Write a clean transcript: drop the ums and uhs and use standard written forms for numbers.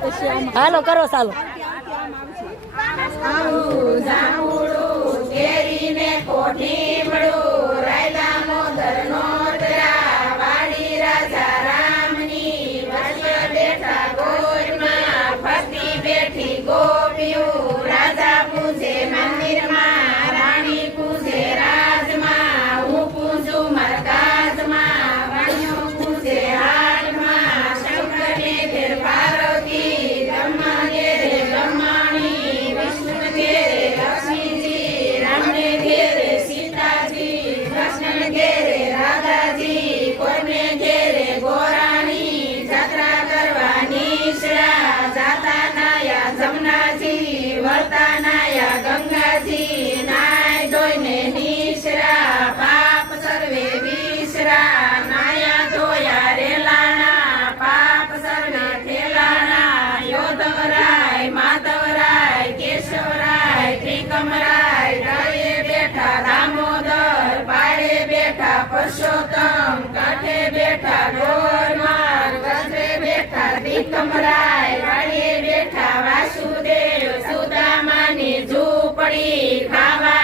હાલો કરો ચાલો. કેરીને કોઠીમડું રાયલા મોદર નોતરા વાડી રાજા રામની વચ્ચે બેઠા ગોરમાં ભક્તિ બેઠી ગોપીઓ રાજા પૂજે મંદિરમાં રાણી પૂજે રાજમાં હું પૂજું મરકાજમાં વાણિયો પૂજે હાટમાં શંકરને ઘેર પાર્વતી બ્રહ્મા ઘેરે બ્રહ્માણી વિષ્ણુ ઘેરે લક્ષ્મીજી રામને ઘેરે સીતાજી કૃષ્ણ ઘેરે રાધાજી કોઈને ઘેરે ગોરાણી જાત્રા કરવા નીસરા જાતા નાયા જમનાજી વરતા નાયા ગંગાજી નાય ધોઈને નીસરા પાપ સર્વે વિસરા નાયા ધોયા રેલાણા પાપ સર્વે ઠેલાણા યોધવરાય માધવરાય કેશવરાય ત્રિકમરાય ડાળે બેઠા દામોદર પાડે બેઠા પુરુષોત્તમ કાંઠે બેઠા ઢોરમાર વજ્રે બેઠા ત્રિકમરાય વાડીએ બેઠા વાસુદેવ સુદામાની ઝૂંપડી ખાવા